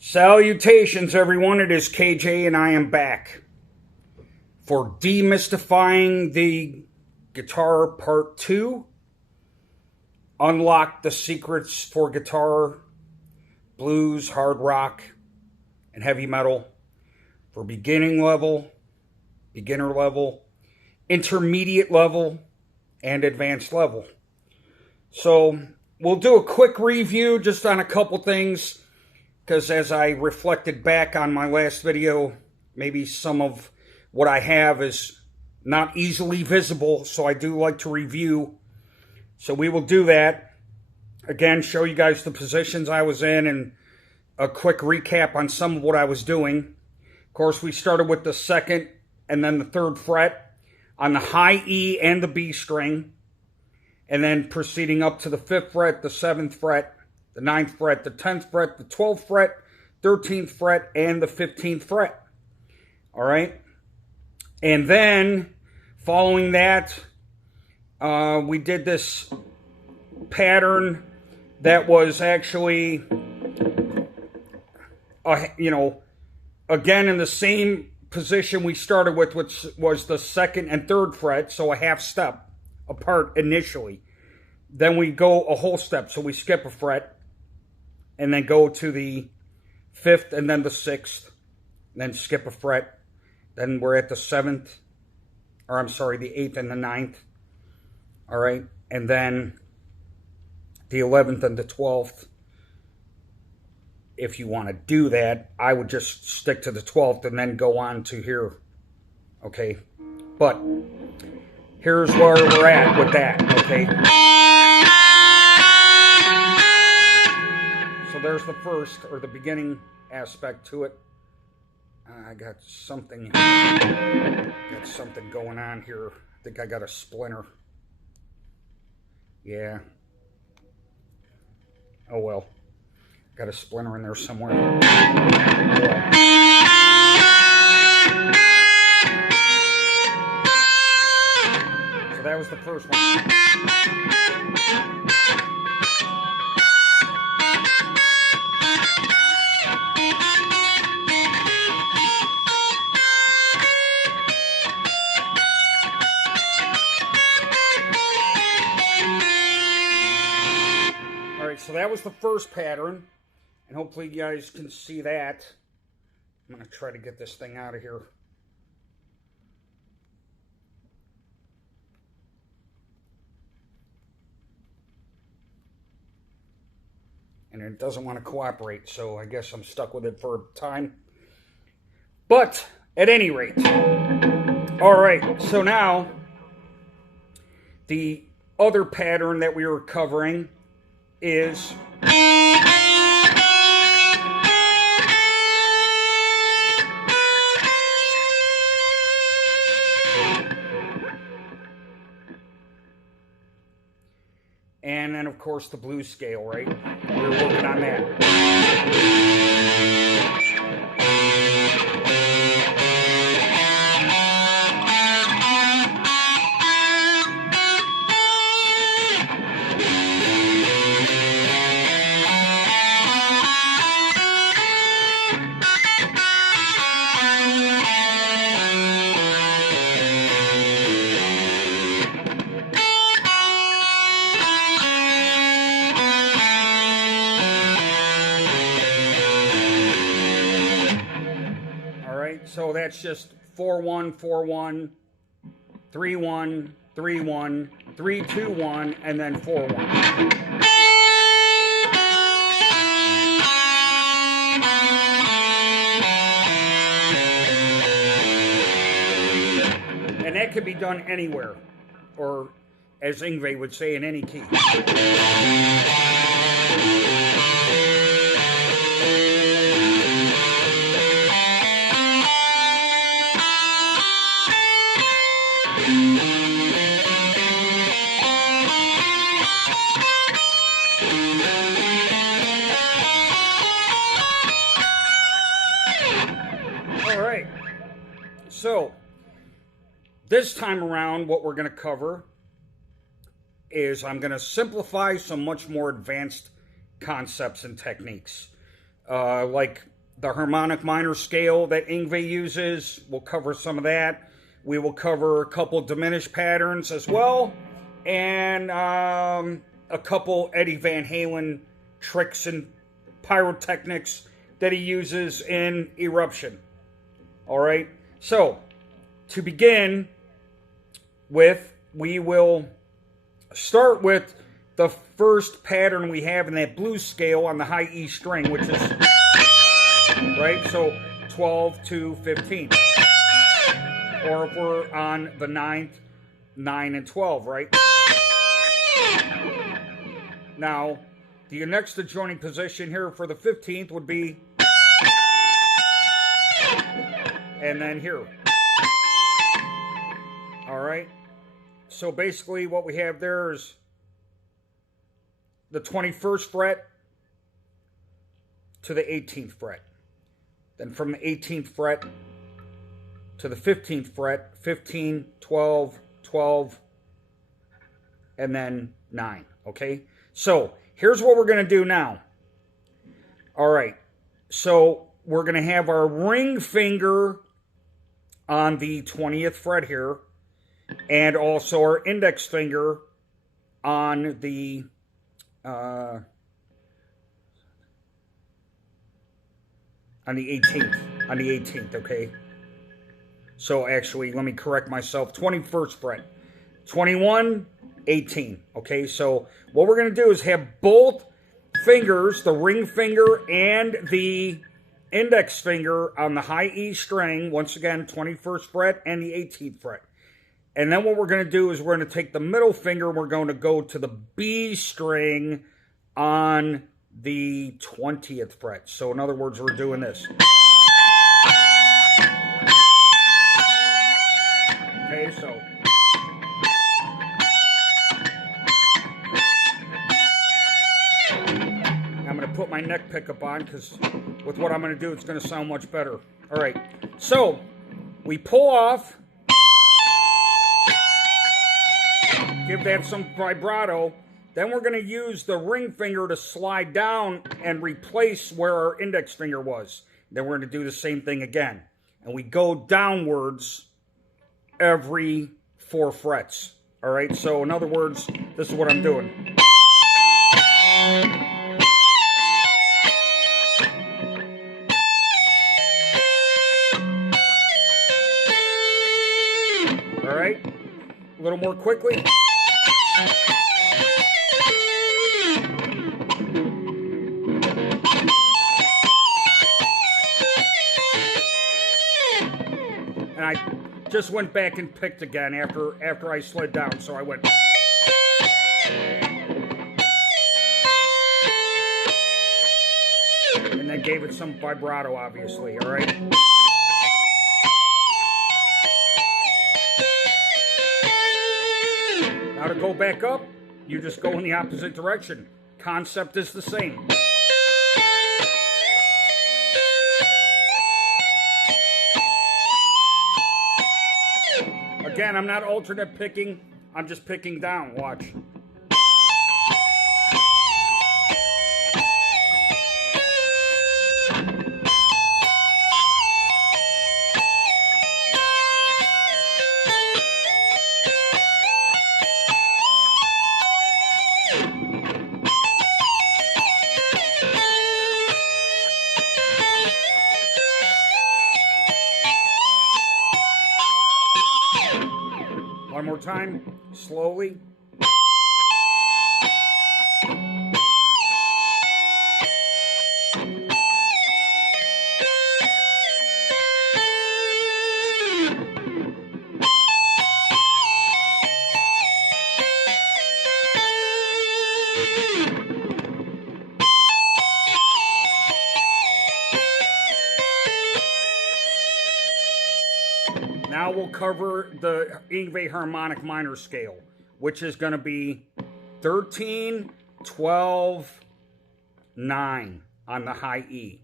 Salutations, everyone. It is KJ, and I am back for Demystifying the Guitar Part 2. Unlock the secrets for guitar, blues, hard rock, and heavy metal for beginner level, intermediate level, and advanced level. So we'll do a quick review just on a couple things, because as I reflected back on my last video, maybe some of what I have is not easily visible, so I do like to review. So we will do that. Again, show you guys the positions I was in and a quick recap on some of what I was doing. Of course, we started with the second and then the third fret on the high E and the B string, and then proceeding up to the 5th fret, the 7th fret, the 9th fret, the 10th fret, the 12th fret, 13th fret, and the 15th fret. All right? And then, following that, we did this pattern that was actually, again in the same position we started with, which was the 2nd and 3rd fret, so a half step apart initially. Then we go a whole step, so we skip a fret, and then go to the 5th and then the 6th, and then skip a fret. Then we're at the 7th, or I'm sorry, the 8th and the 9th. All right, and then the 11th and the 12th. If you want to do that, I would just stick to the 12th and then go on to here. Okay, but here's where we're at with that, okay? So there's the first, or the beginning aspect to it. I got something going on here. I think I got a splinter. Yeah. Oh well. Got a splinter in there somewhere. Yeah. So that was the first one. So that was the first pattern, and hopefully you guys can see that. I'm going to try to get this thing out of here. And it doesn't want to cooperate, so I guess I'm stuck with it for a time. But, at any rate, alright, so now, the other pattern that we were covering is and then of course the blues scale, right? We were working on that. So that's just 4-1, 4-1, 3-1, 3-1, 3-2-1, and then 4-1. And that could be done anywhere, or as Yngwie would say, in any key. So, this time around, what we're going to cover is I'm going to simplify some much more advanced concepts and techniques. like the harmonic minor scale that Yngwie uses. We'll cover some of that. We will cover a couple diminished patterns as well, and a couple Eddie Van Halen tricks and pyrotechnics that he uses in Eruption. All right, so to begin with, we will start with the first pattern we have in that blues scale on the high E string, which is, right, so 12 to 15. Or if we're on the 9th, 9 and 12, right? Now, the next adjoining position here for the 15th would be, and then here. All right? So basically what we have there is the 21st fret to the 18th fret. Then from the 18th fret to the 15th fret, 15, 12, 12, and then 9, okay? So here's what we're going to do now. All right, so we're going to have our ring finger on the 20th fret here, and also our index finger on the on the 18th, okay? So actually, let me correct myself, 21st fret, 21, 18, okay? So what we're going to do is have both fingers, the ring finger and the index finger on the high E string, once again, 21st fret and the 18th fret. And then what we're going to do is we're going to take the middle finger and we're going to go to the B string on the 20th fret. So in other words, we're doing this. Okay, so. I'm going to put my neck pickup on because with what I'm going to do, it's going to sound much better. All right, so we pull off. Give that some vibrato. Then we're going to use the ring finger to slide down and replace where our index finger was. Then we're going to do the same thing again. And we go downwards every 4 frets. All right, so in other words, this is what I'm doing. All right, a little more quickly. And I just went back and picked again after I slid down, so I went. And then gave it some vibrato, obviously, all right? Now to go back up, you just go in the opposite direction. Concept is the same. Again, I'm not alternate picking, I'm just picking down, watch. One more time, slowly. Now we'll cover the Yngwie harmonic minor scale, which is going to be 13, 12, 9 on the high E.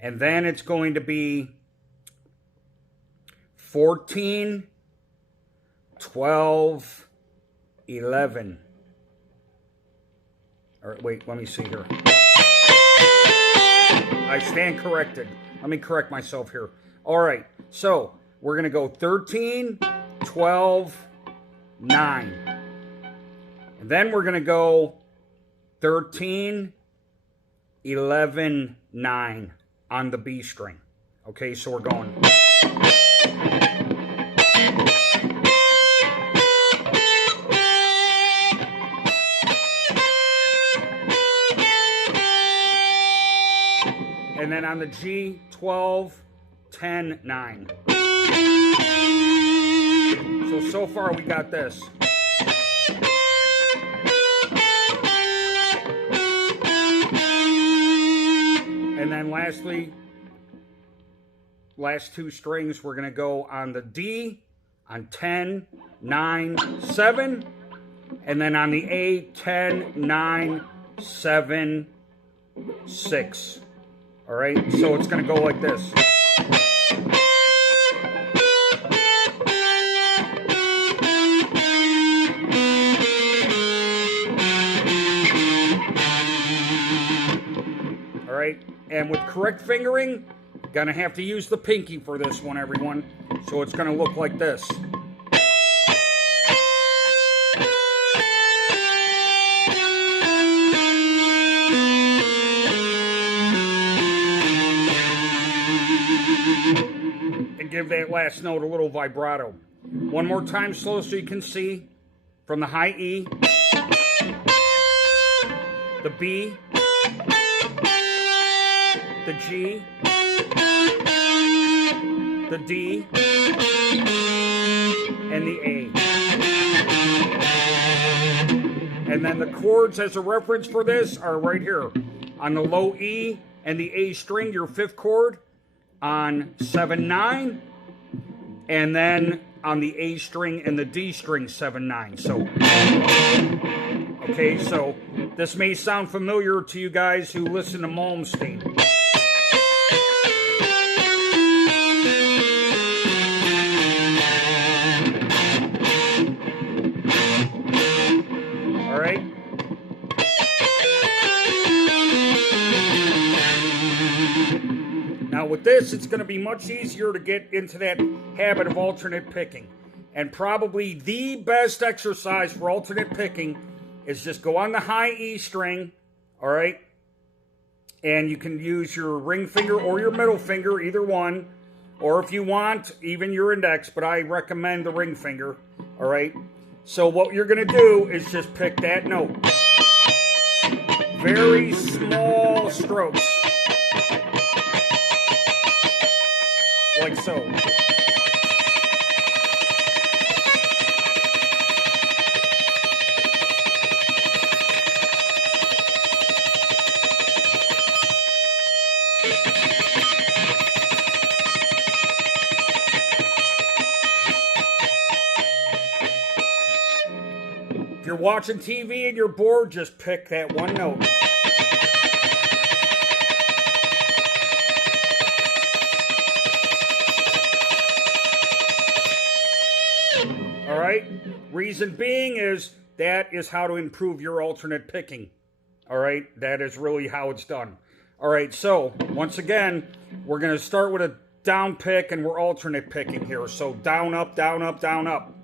And then it's going to be 14, 12, 11. All right, wait, let me see here. I stand corrected. Let me correct myself here. All right, so we're going to go 13, 12, 9. And then we're going to go 13, 11, 9 on the B string. Okay, so we're going. And then on the G, 12, 10, 9. So far we got this. And then lastly, last two strings, we're going to go on the D, on 10, 9, 7. And then on the A, 10, 9, 7, 6. All right, so it's going to go like this. All right, and with correct fingering, gonna have to use the pinky for this one, everyone. So it's gonna look like this. And give that last note a little vibrato. One more time slow so you can see. From the high E, the B, the G, the D, and the A. And then the chords as a reference for this are right here. On the low E and the A string, your fifth chord, on 7, 9, and then on the A string and the D string, 7, 9. So, okay, so this may sound familiar to you guys who listen to Malmsteen. All right. Now with this, it's going to be much easier to get into that habit of alternate picking. And probably the best exercise for alternate picking is just go on the high E string, all right? And you can use your ring finger or your middle finger, either one. Or if you want, even your index, but I recommend the ring finger, all right? So what you're going to do is just pick that note. Very small strokes. Like so. If you're watching TV and you're bored, just pick that one note. All right? Reason being is that is how to improve your alternate picking. All right? That is really how it's done. All right, so once again, we're going to start with a down pick and we're alternate picking here. So down, up, down, up, down, up.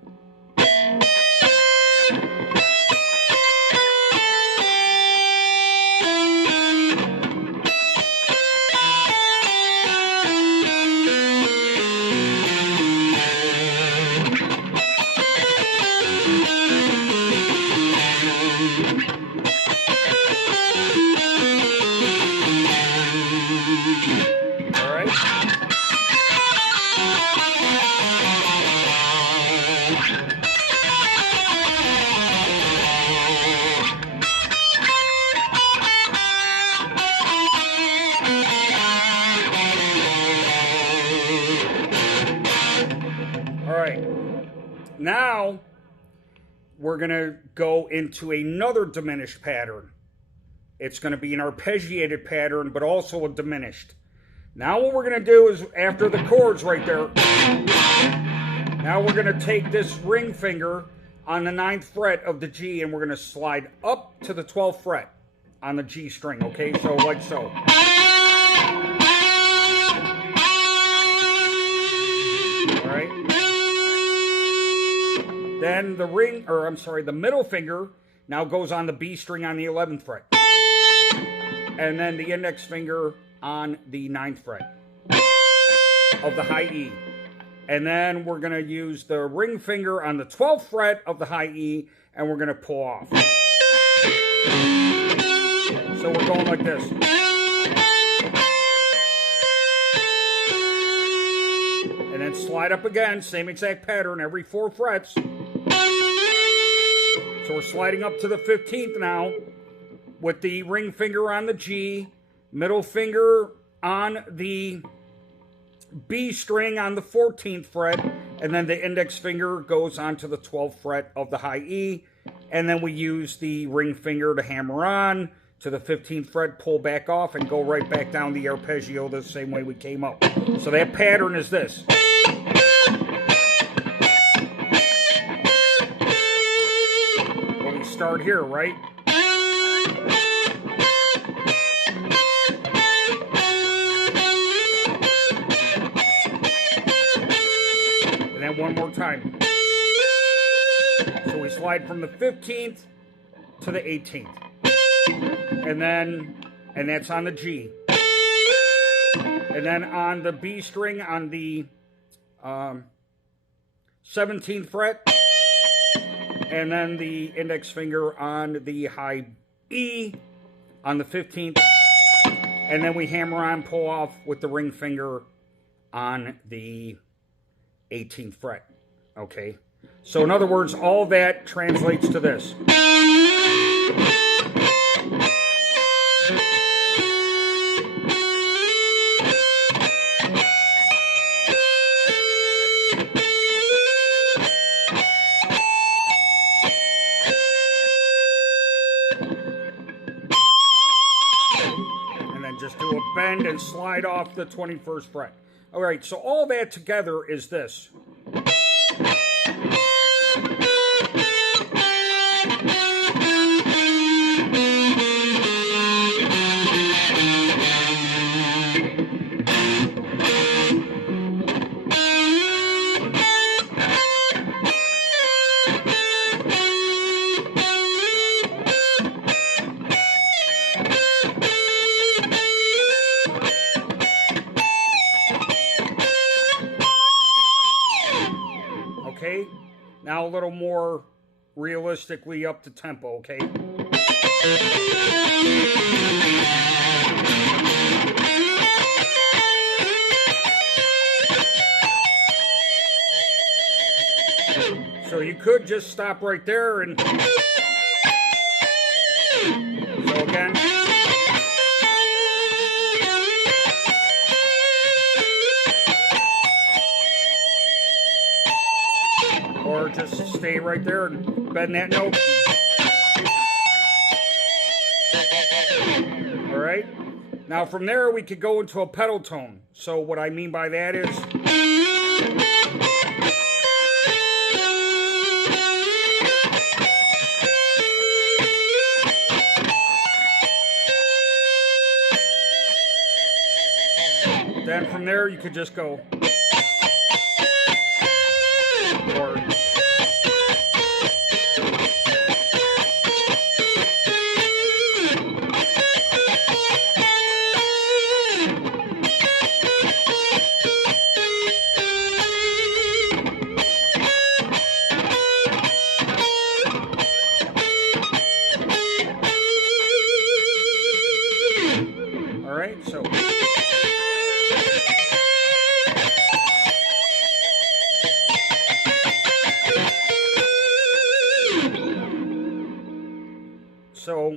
Now, we're going to go into another diminished pattern. It's going to be an arpeggiated pattern, but also a diminished. Now what we're going to do is, after the chords right there, now we're going to take this ring finger on the 9th fret of the G, and we're going to slide up to the 12th fret on the G string, okay? So, like so. All right. Then the middle finger now goes on the B string on the 11th fret. And then the index finger on the 9th fret of the high E. And then we're going to use the ring finger on the 12th fret of the high E, and we're going to pull off. So we're going like this. And then slide up again, same exact pattern, every 4 frets. So we're sliding up to the 15th now with the ring finger on the G, middle finger on the B string on the 14th fret, and then the index finger goes onto the 12th fret of the high E, and then we use the ring finger to hammer on to the 15th fret, pull back off, and go right back down the arpeggio the same way we came up. So that pattern is this. Well, we start here, right? And then one more time. So we slide from the 15th to the 18th. And that's on the G. And then on the B string on the 17th fret. And then the index finger on the high E on the 15th. And then we hammer on, pull off with the ring finger on the 18th fret. Okay? So in other words, all that translates to this. And then just do a bend and slide off the 21st fret. All right, so all that together is this. Okay, now a little more realistically up the tempo, okay? So you could just stop right there and... So again... Or just stay right there and bend that note. All right. Now from there we could go into a pedal tone. So what I mean by that is... Then from there you could just go... Or... All right, so... So,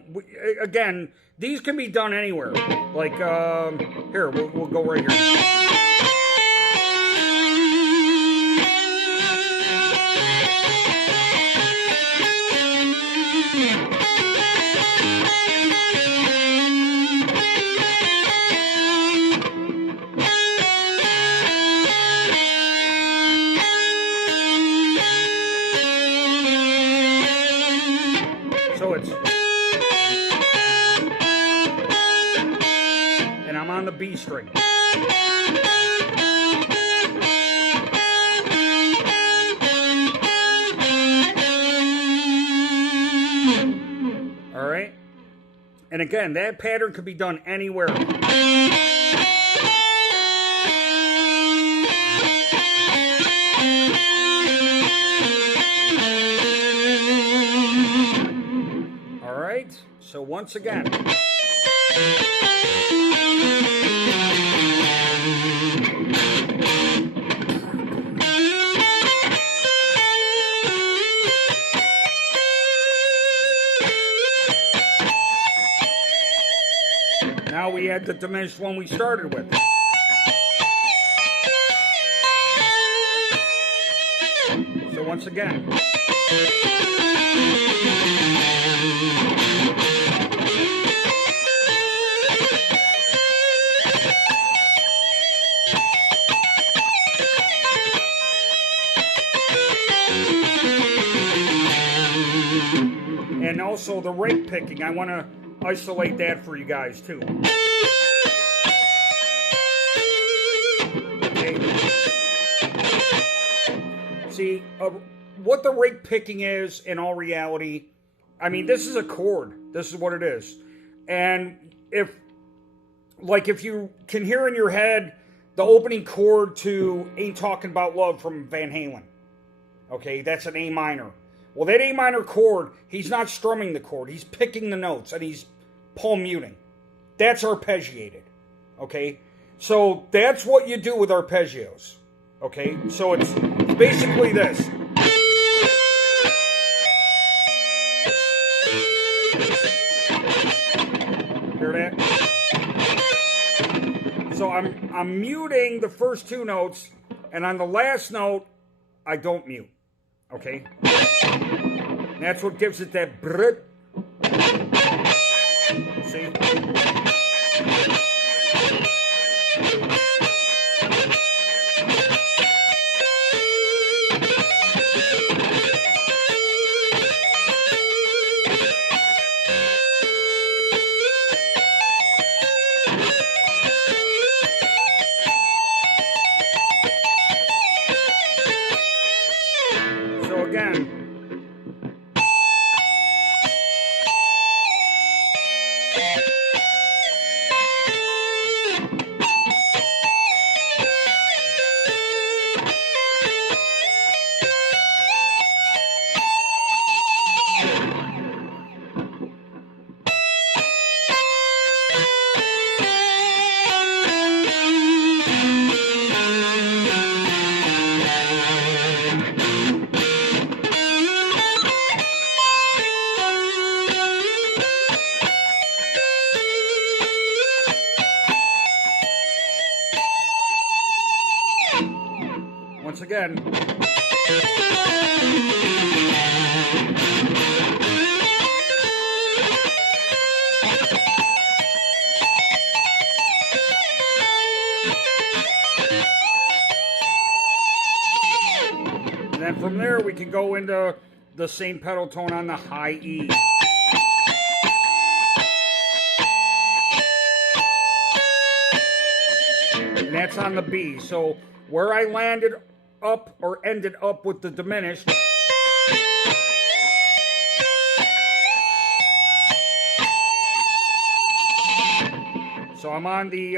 again, these can be done anywhere. Like, here, we'll go right here. So it's... And I'm on the B string. And again, that pattern could be done anywhere. All right, so once again. Now we add the diminished one we started with. So once again. And also the rate picking, I want to isolate that for you guys too. Okay. See, what the rate picking is in all reality, I mean, this is a chord. This is what it is. And if you can hear in your head the opening chord to Ain't Talking About Love from Van Halen, okay, that's an A minor. Well, that A minor chord, he's not strumming the chord. He's picking the notes, and he's palm muting. That's arpeggiated, okay? So that's what you do with arpeggios, okay? So it's basically this. Hear that? So I'm muting the first two notes, and on the last note, I don't mute, okay? That's what gives it that brrrt. See? So again, once again. And then from there we can go into the same pedal tone on the high E. And that's on the B. So where I landed up or ended up with the diminished, so I'm on the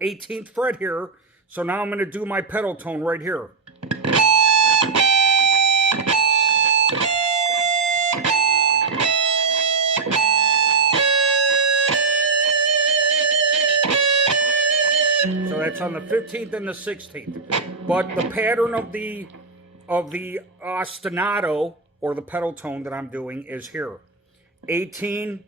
18th fret here. So now I'm going to do my pedal tone right here. So that's on the 15th and the 16th. But the pattern of the ostinato, or the pedal tone that I'm doing, is here. 18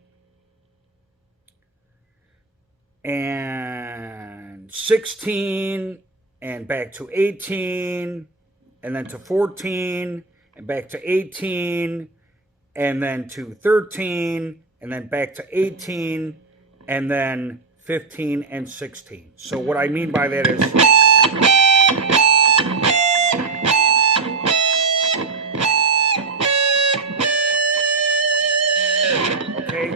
and 16 and back to 18 and then to 14 and back to 18 and then to 13 and then back to 18 and then 15 and 16. So what I mean by that is, okay,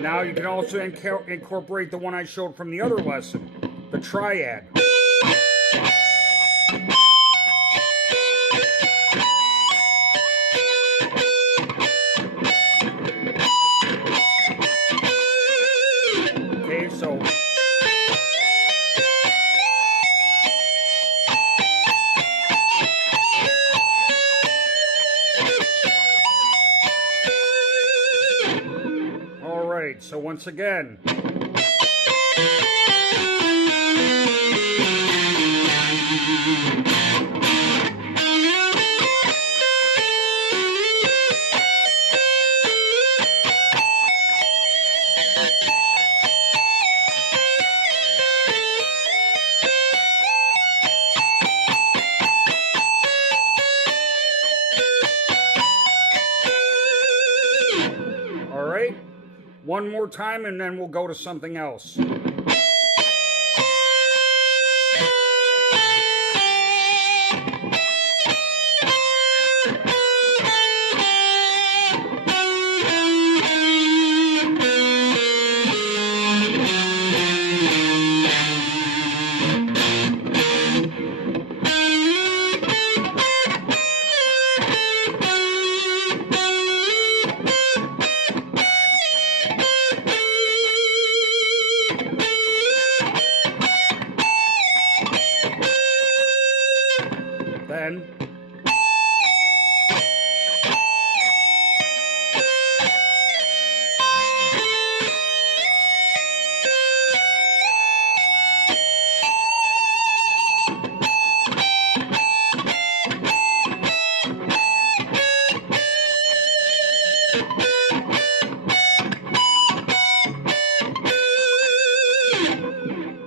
Now you can also incorporate the one I showed from the other lesson, the triad. Okay, so all right, so once again, one more time and then we'll go to something else. Then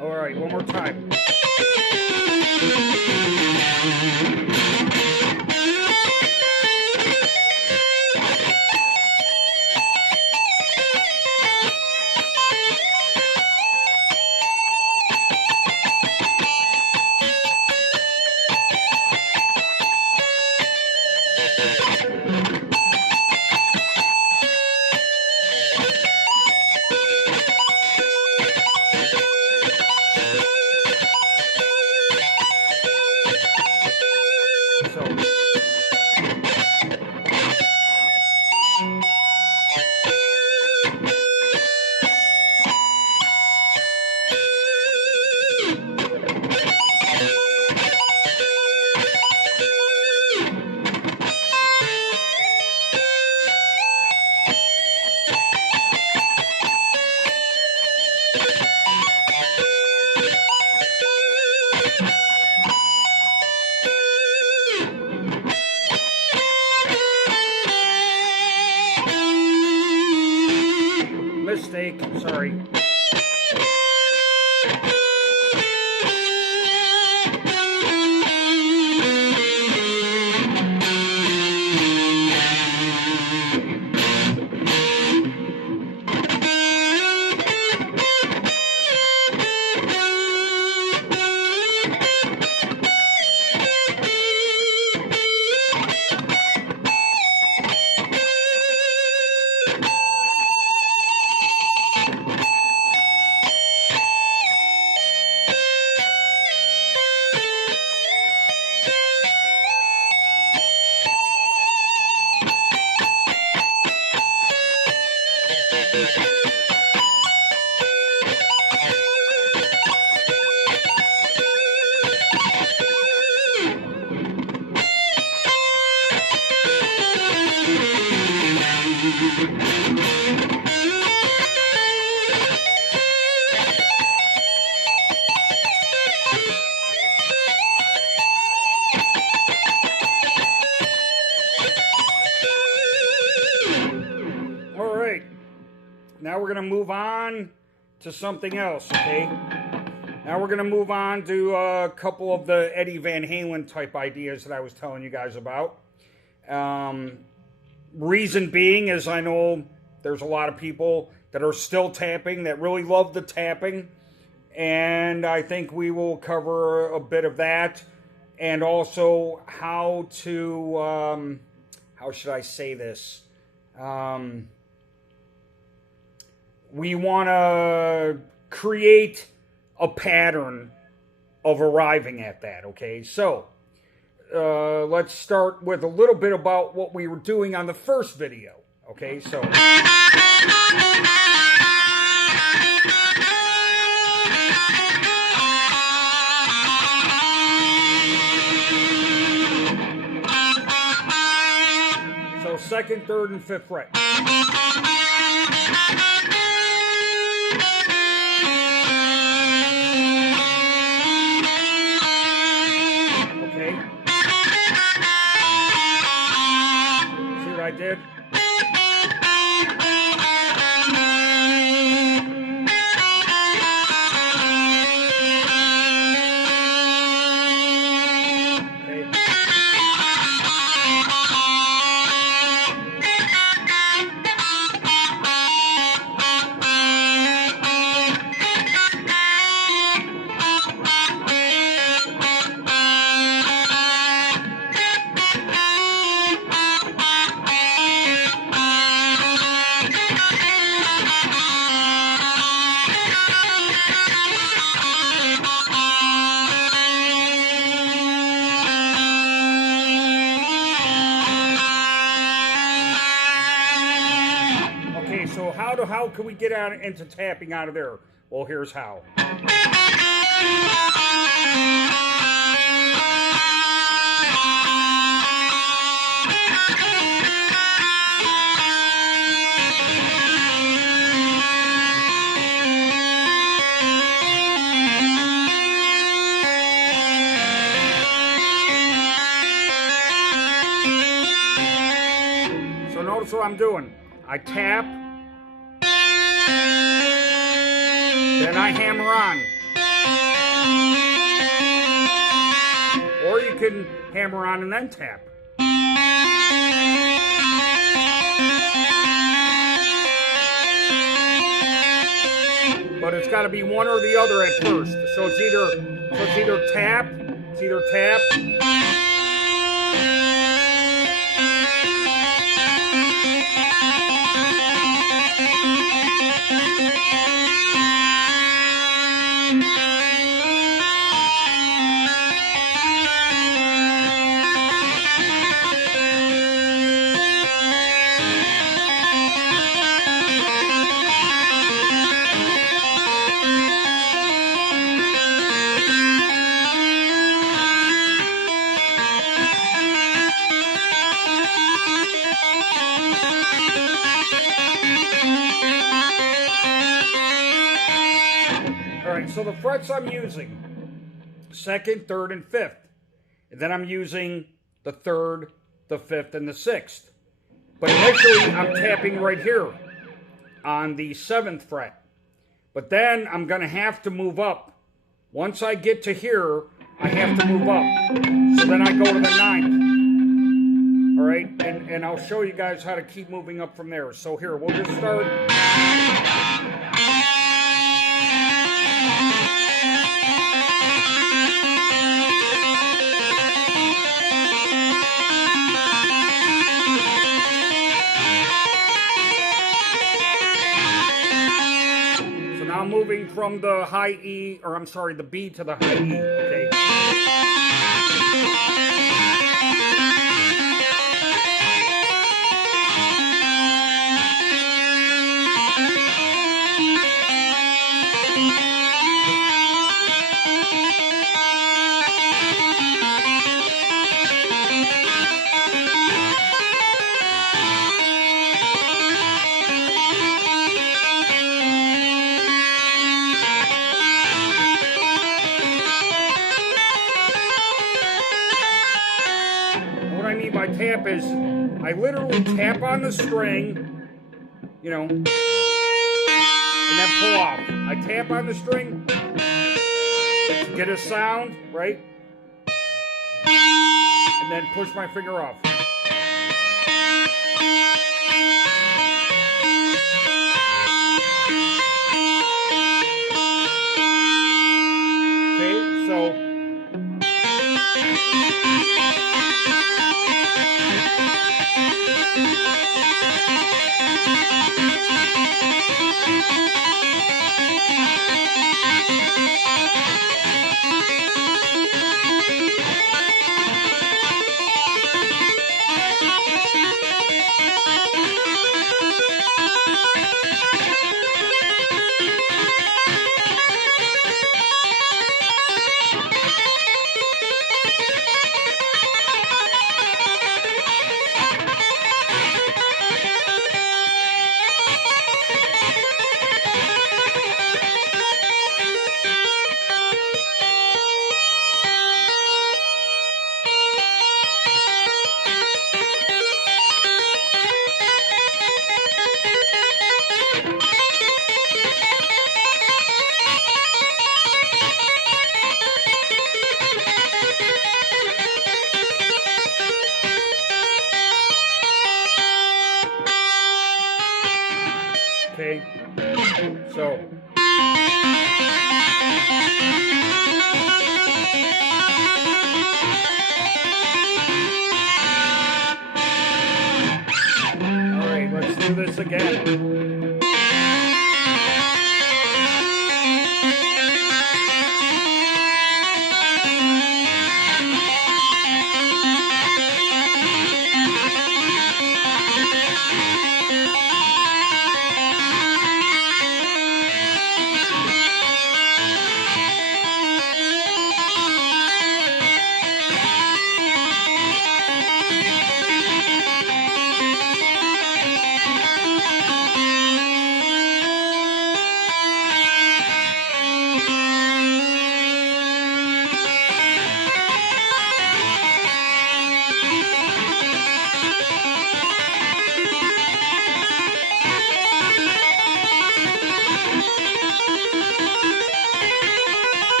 all right, one more time. Mistake, sorry. Now we're going to move on to something else, okay? Now we're going to move on to a couple of the Eddie Van Halen type ideas that I was telling you guys about. Reason being is I know there's a lot of people that are still tapping, that really love the tapping. And I think we will cover a bit of that. And also how to, how should I say this? we want to create a pattern of arriving at that, okay? So, let's start with a little bit about what we were doing on the first video, okay? So, second, third, and fifth fret. Okay. See what I did? How can we get out into tapping out of there? Well, here's how. So notice what I'm doing. I tap. Then I hammer on. Or you can hammer on and then tap. But it's got to be one or the other at first. So it's either tap, So the frets I'm using, second, third, and fifth. And then I'm using the third, the fifth, and the sixth. But initially, I'm tapping right here on the seventh fret. But then I'm going to have to move up. Once I get to here, I have to move up. So then I go to the ninth. All right? And I'll show you guys how to keep moving up from there. So here, we'll just start. I'm moving from the high E, or I'm sorry, the B to the high E, okay? Tap is, I literally tap on the string, you know, and then pull off. I tap on the string to get a sound, right? And then push my finger off. Okay, so So. All right, let's do this again.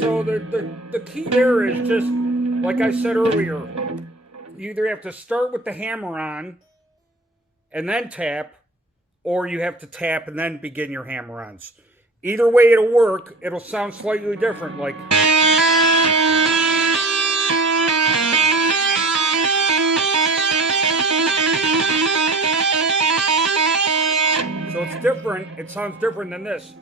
So the key there is just, like I said earlier, you either have to start with the hammer on and then tap, or you have to tap and then begin your hammer-ons. Either way it'll work. It'll sound slightly different, like... So it's different. It sounds different than this.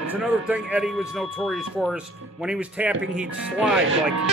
That's another thing Eddie was notorious for, is when he was tapping, he'd slide like...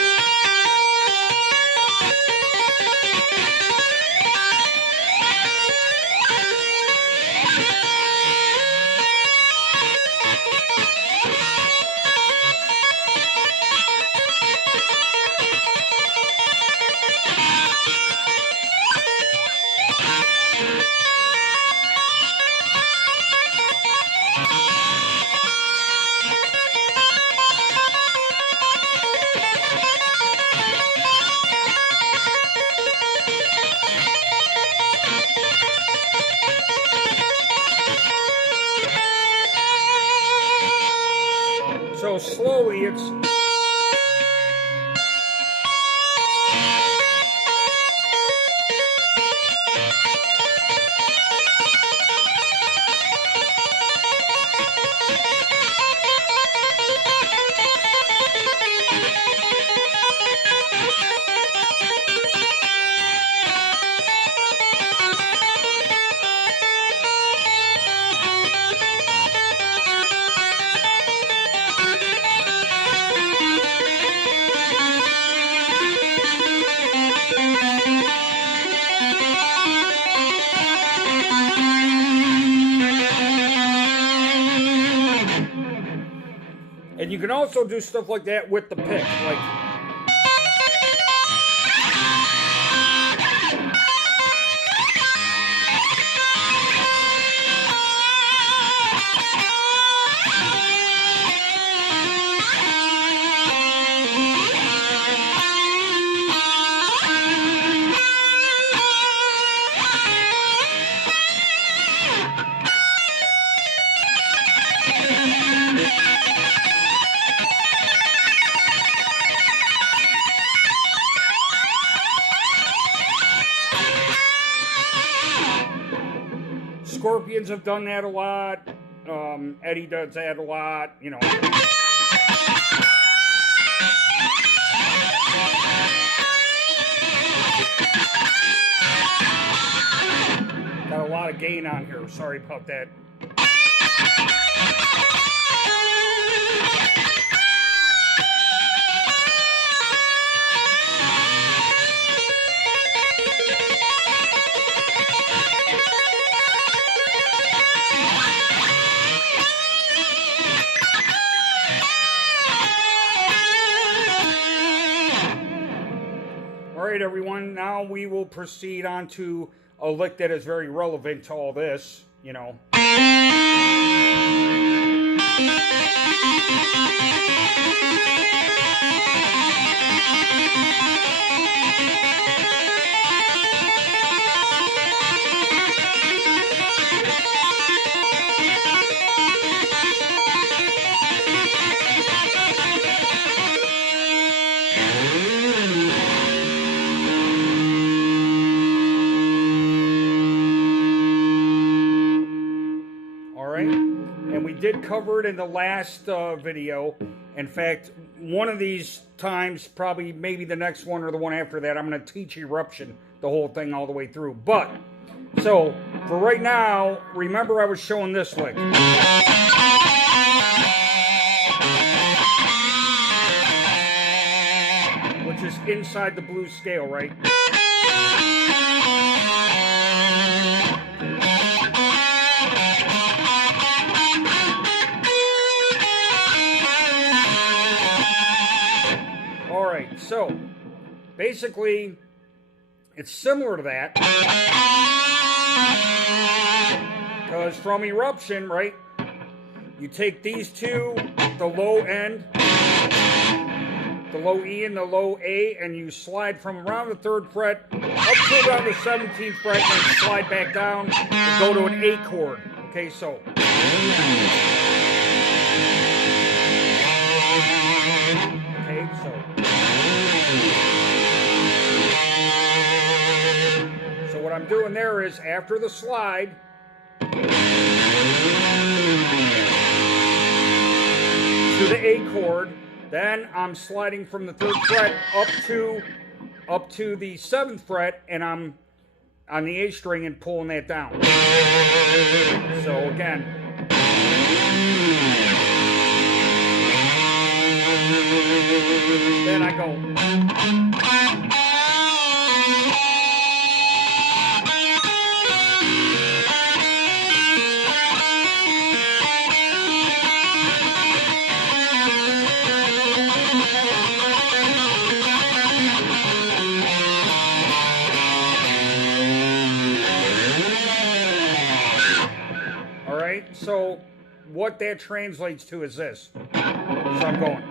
So slowly it's... And you can also do stuff like that with the pick, like... Scorpions have done that a lot. Eddie does that a lot, you know. Got a lot of gain on here. Sorry about that. Alright everyone, now we will proceed on to a lick that is very relevant to all this, you know. And we did cover it in the last video. In fact, one of these times, probably maybe the next one or the one after that, I'm going to teach Eruption, the whole thing all the way through. But, so, for right now, remember I was showing this lick. Which is inside the blues scale, right? Alright, so basically it's similar to that, because from Eruption, right, you take these two, the low end, the low E and the low A, and you slide from around the 3rd fret up to around the 17th fret, and then slide back down and go to an A chord. Okay, so So what I'm doing there is, after the slide, to the A chord, then I'm sliding from the 3rd fret up to the 7th fret, and I'm on the A string and pulling that down. So again, then I go. All right, so what that translates to is this. So I'm going.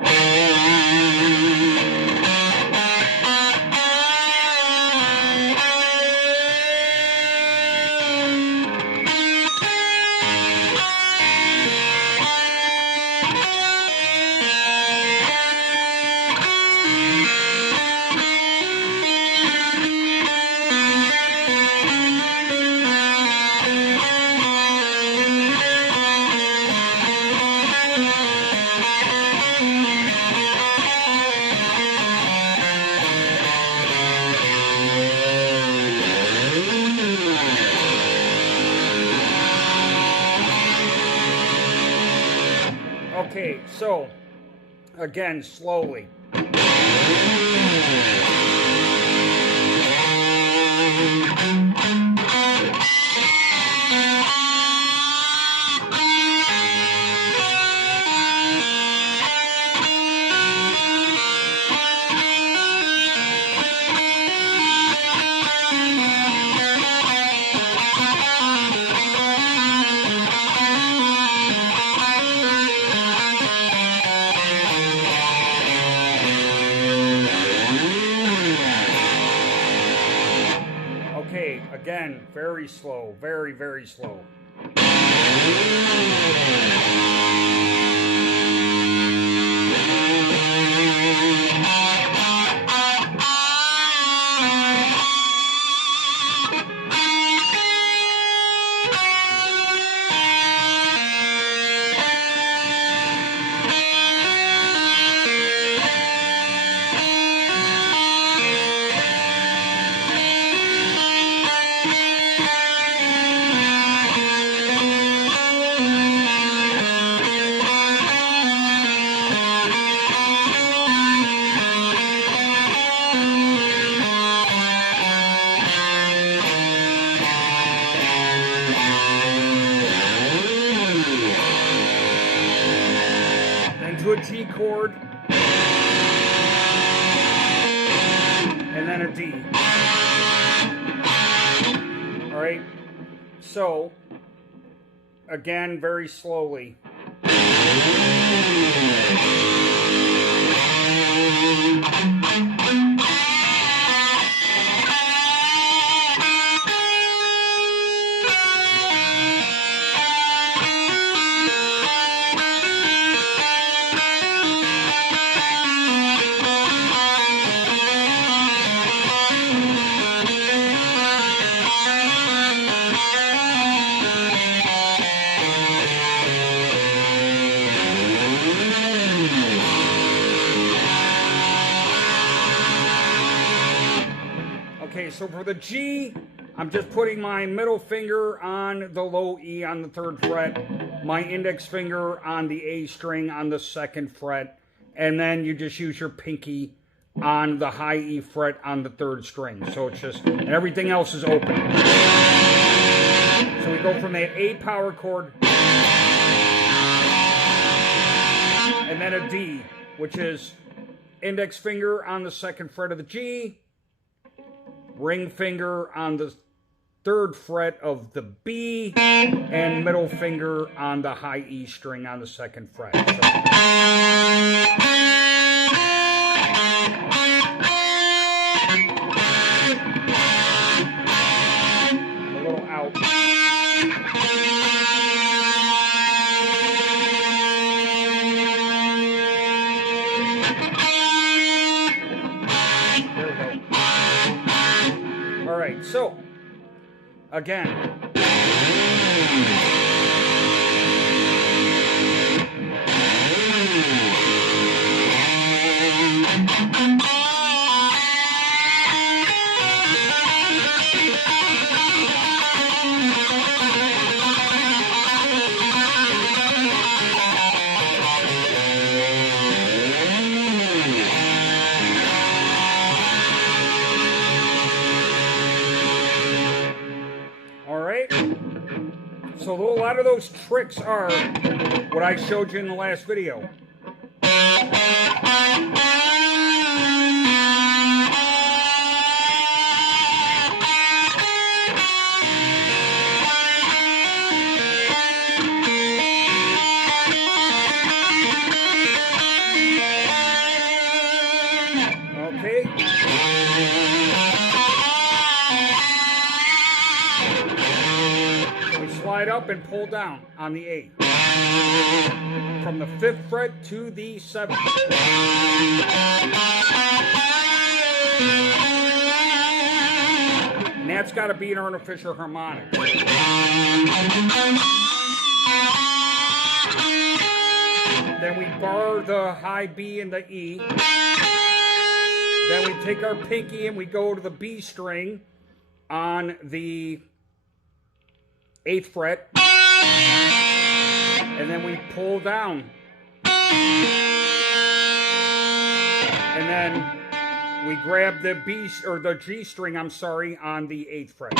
Okay, so, again, slowly. Okay, again, very slow, very, very slow. to a G chord, and then a D. All right, so again, very slowly. Okay, so for the G, I'm just putting my middle finger on the low E on the 3rd fret, my index finger on the A string on the 2nd fret, and then you just use your pinky on the high E fret on the 3rd string. So it's just, and everything else is open. So we go from that A power chord, and then a D, which is index finger on the 2nd fret of the G, ring finger on the 3rd fret of the B, and middle finger on the high E string on the 2nd fret. So. A little out. So, again. So a lot of those tricks are what I showed you in the last video. Up and pull down on the 8 from the 5th fret to the 7th. And that's got to be an artificial harmonic. Then we bar the high B and the E. Then we take our pinky and we go to the B string on the 8th fret, and then we pull down, and then we grab the B or the G string, I'm sorry, on the 8th fret.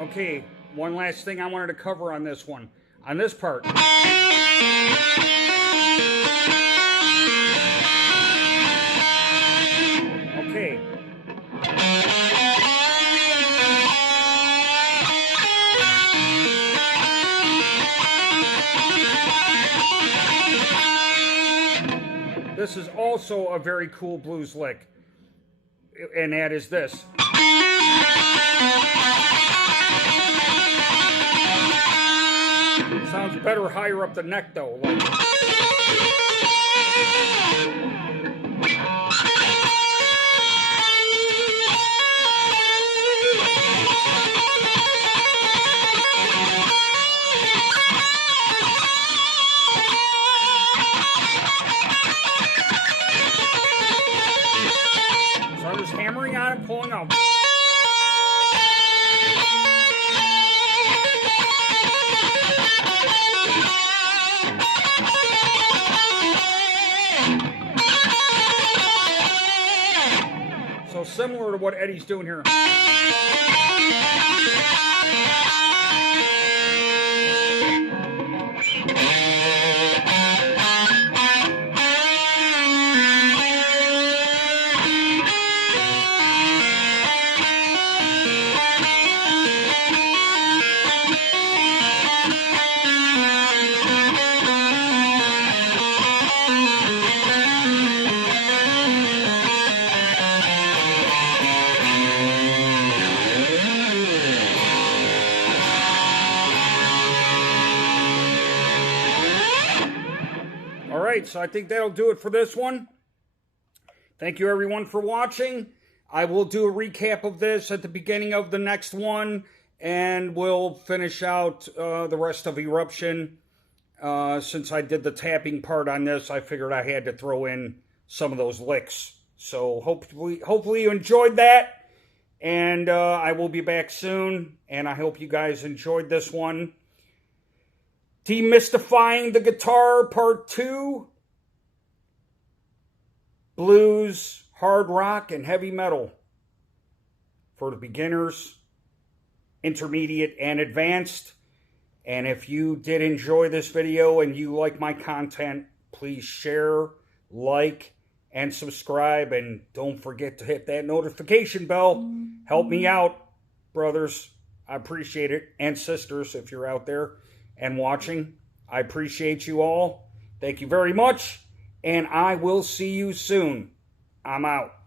Okay, one last thing I wanted to cover on this one. On this part. Okay. This is also a very cool blues lick, and that is this. Sounds better higher up the neck though. Like. So I'm just hammering on it, pulling out. So similar to what Eddie's doing here. So I think that'll do it for this one. Thank you everyone for watching. I will do a recap of this at the beginning of the next one, and we'll finish out the rest of Eruption. Since I did the tapping part on this, I figured I had to throw in some of those licks. So hopefully you enjoyed that, and I will be back soon, and I hope you guys enjoyed this one. De-Mystifying the Guitar Part 2. Blues, hard rock, and heavy metal. For the beginners, intermediate, and advanced. And if you did enjoy this video and you like my content, please share, like, and subscribe. And don't forget to hit that notification bell. Help me out, brothers. I appreciate it. And sisters, if you're out there and watching. I appreciate you all. Thank you very much, and I will see you soon. I'm out.